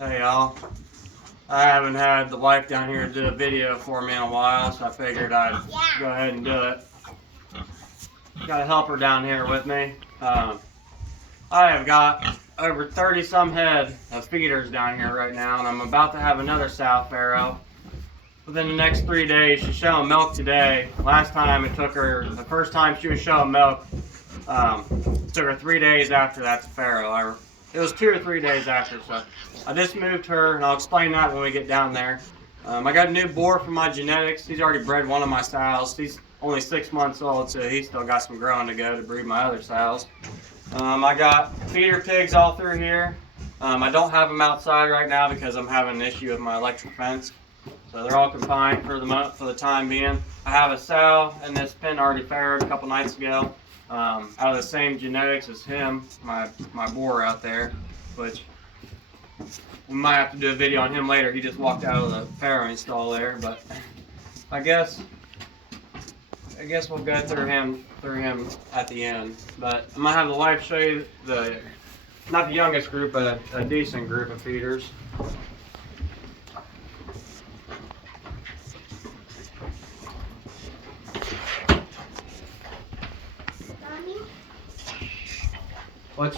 Hey y'all, I haven't had the wife down here do a video for me in a while, so I figured I'd go ahead and do it. Got a helper down here with me. I have got over 30 some head of feeders down here right now, and I'm about to have another sow farrow within the next 3 days. She's showing milk today. Last time it took her, the first time she was showing milk, it took her 3 days after that to farrow. It was 2 or 3 days after, so I just moved her, and I'll explain that when we get down there. I got a new boar from my genetics. He's already bred one of my sows. He's only 6 months old, so he's still got some growing to go to breed my other sows. I got feeder pigs all through here. I don't have them outside right now because I'm having an issue with my electric fence. So they're all confined for the time being. I have a sow in this pen already farrowed a couple nights ago. Out of the same genetics as him, my boar out there, which we might have to do a video on him later. He just walked out of the farrowing stall there, but I guess we'll go through him at the end. But I'm gonna have the wife show you not the youngest group, but a decent group of feeders. What's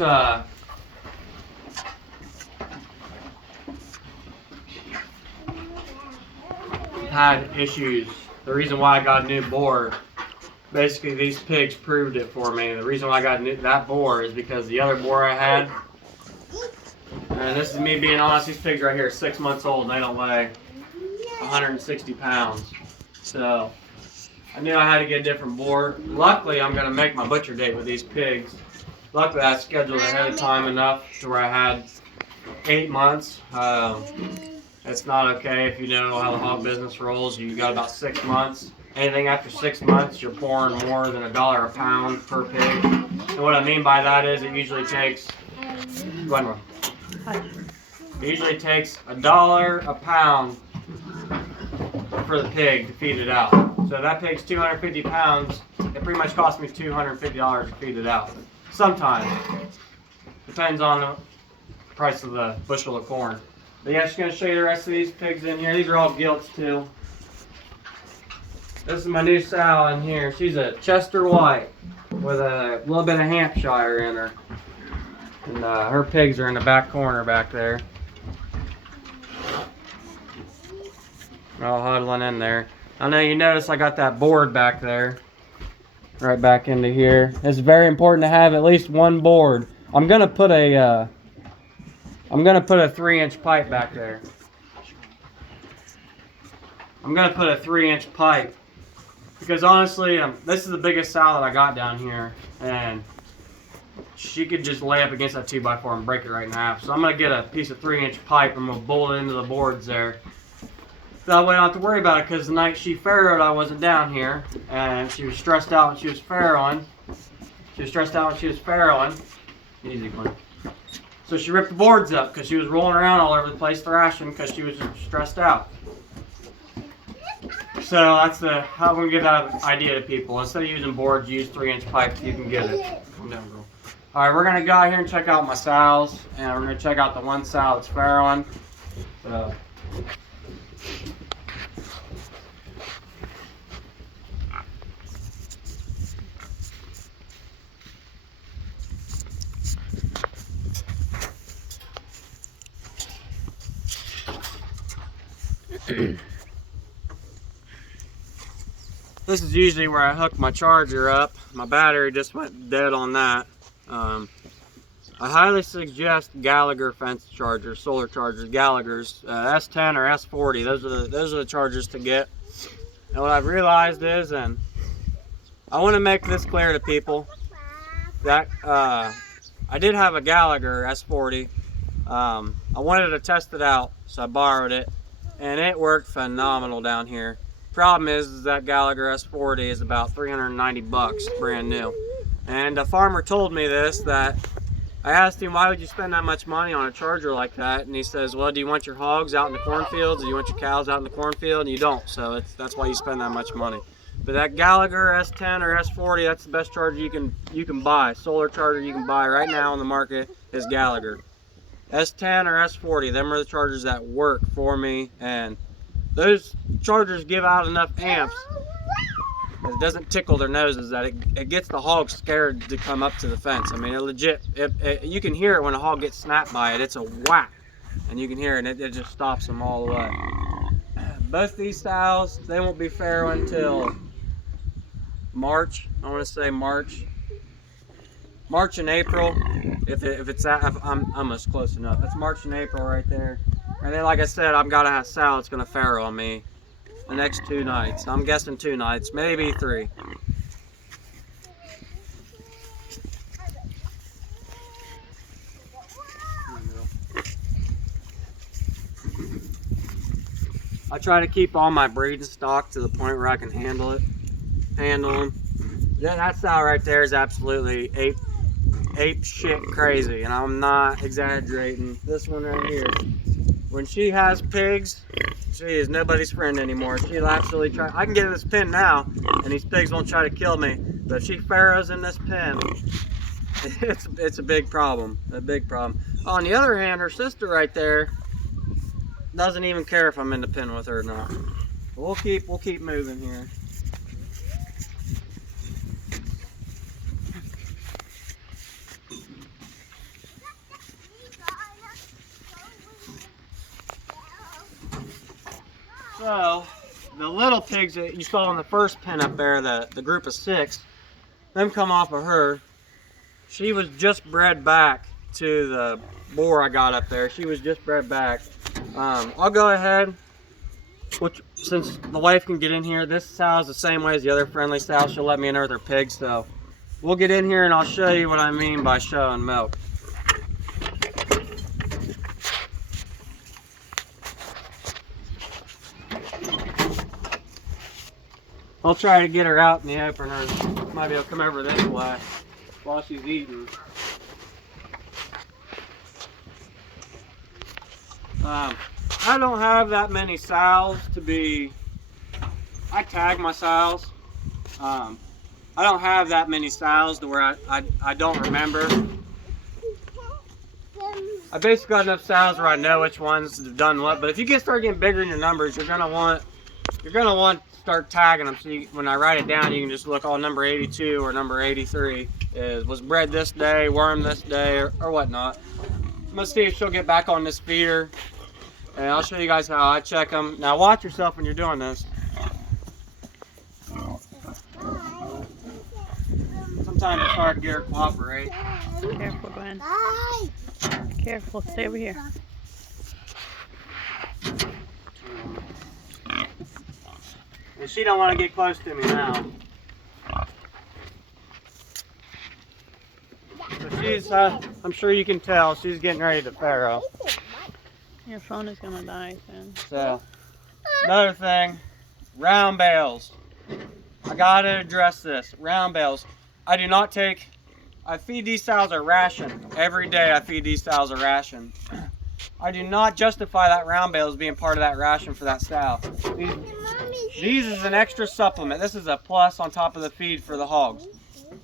had issues. The reason why I got a new boar, basically these pigs proved it for me. The reason why I got that boar is because the other boar I had, and this is me being honest, these pigs right here are 6 months old and they don't weigh 160 pounds. So I knew I had to get a different boar. Luckily, I'm going to make my butcher date with these pigs. Luckily, I scheduled ahead of time enough to where I had 8 months. It's not okay if you know how the hog business rolls. You got about 6 months. Anything after 6 months, you're pouring more than $1 a pound per pig. And what I mean by that is it usually takes, go ahead, it usually takes $1 a pound for the pig to feed it out. So if that pig's 250 pounds, it pretty much costs me $250 to feed it out. Sometimes. Depends on the price of the bushel of corn. But yeah, just going to show you the rest of these pigs in here. These are all gilts too. This is my new sow in here. She's a Chester White with a little bit of Hampshire in her. And her pigs are in the back corner back there. All huddling in there. I know you notice I got that board back there. Right back into here. It's very important to have at least one board. I'm gonna put a 3-inch pipe back there. I'm gonna put a 3-inch pipe because honestly, this is the biggest sow that I got down here, and she could just lay up against that 2x4 and break it right in half. So I'm gonna get a piece of 3-inch pipe and I'm gonna bolt it into the boards there. That way I don't have to worry about it, because the night she farrowed, I wasn't down here, and she was stressed out when she was farrowing. Easy one. So she ripped the boards up because she was rolling around all over the place thrashing because she was stressed out. So that's how we give that idea to people. Instead of using boards, use 3-inch pipes. You can get it. Come down, girl. All right, we're gonna go out here and check out my sows, and we're gonna check out the one sow that's farrowing. So. This is usually where I hook my charger up. My battery just went dead on that. I highly suggest Gallagher fence chargers, solar chargers, Gallagher's, S10 or S40. Those are the chargers to get. And what I've realized is, and I want to make this clear to people, that I did have a Gallagher S40. I wanted to test it out, so I borrowed it, and it worked phenomenal down here. Problem is that Gallagher S40 is about 390 bucks brand new. And a farmer told me this, that I asked him, why would you spend that much money on a charger like that? And he says, well, do you want your hogs out in the cornfields, or do you want your cows out in the cornfield? And you don't, so that's why you spend that much money. But that Gallagher S10 or S40, that's the best charger you can buy. Solar charger you can buy right now on the market is Gallagher. S10 or S40, them are the chargers that work for me, and those chargers give out enough amps. It doesn't tickle their noses that it gets the hog scared to come up to the fence. I mean, it legit, you can hear it when a hog gets snapped by it. It's a whack, and you can hear it, and it just stops them all the way. Both these sows, they won't be farrowing until March. I want to say March and April. If it's that, I'm almost close enough. It's March and April right there. And then, like I said, I've got a sow that's gonna farrow on me the next 2 nights. I'm guessing 2 nights, maybe 3. I try to keep all my breeding stock to the point where I can handle them. Yeah, that sow right there is absolutely ape shit crazy, and I'm not exaggerating. This one right here, when she has pigs, she is nobody's friend anymore. She'll absolutely try. I can get in this pen now, and these pigs won't try to kill me. But if she farrows in this pen, it's a big problem. A big problem. On the other hand, her sister right there doesn't even care if I'm in the pen with her or not. We'll keep moving here. So, the little pigs that you saw in the first pen up there, the group of 6, them come off of her. She was just bred back to the boar I got up there. She was just bred back. I'll go ahead, since the wife can get in here, this sow is the same way as the other friendly sow. She'll let me in her with her pigs, so we'll get in here and I'll show you what I mean by showing milk. I'll try to get her out in the open, or might be able to come over this way while she's eating. I don't have that many sows to be, I tag my sows. I don't have that many sows to where I don't remember. I basically got enough sows where I know which ones have done what, but if you start getting bigger in your numbers, you're gonna want to start tagging them, so when I write it down, you can just look, oh, number 82 or number 83 was bred this day, worm this day, or whatnot. I'm gonna see if she'll get back on this feeder, and I'll show you guys how I check them. Now watch yourself when you're doing this. Sometimes it's hard to get her to cooperate. Careful, Glenn. Careful, stay over here. And she don't want to get close to me now. So she's, I'm sure you can tell, she's getting ready to farrow. Your phone is gonna die soon. So, another thing, round bales. I gotta address this. Round bales. I do not take, I feed these sows a ration. Every day I feed these sows a ration. I do not justify that round bale as being part of that ration for that sow. These is an extra supplement. This is a plus on top of the feed for the hogs.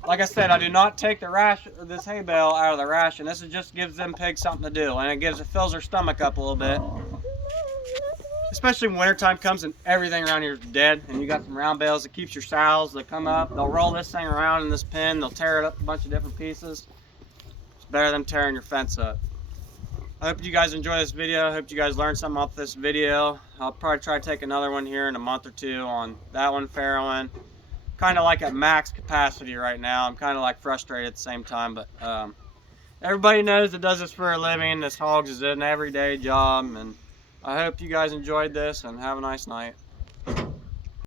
Like I said, I do not take the ration, this hay bale out of the ration. This just gives them pigs something to do, and it fills their stomach up a little bit. Especially when wintertime comes and everything around here is dead, and you got some round bales that keeps your sows. They come up, they'll roll this thing around in this pen, they'll tear it up a bunch of different pieces. It's better than tearing your fence up. I hope you guys enjoy this video. I hope you guys learned something off this video. I'll probably try to take another one here in a month or 2 on that one farrowing. Kind of like at max capacity right now. I'm kind of like frustrated at the same time, but everybody knows that does this for a living. This hogs is an everyday job, and I hope you guys enjoyed this, and have a nice night.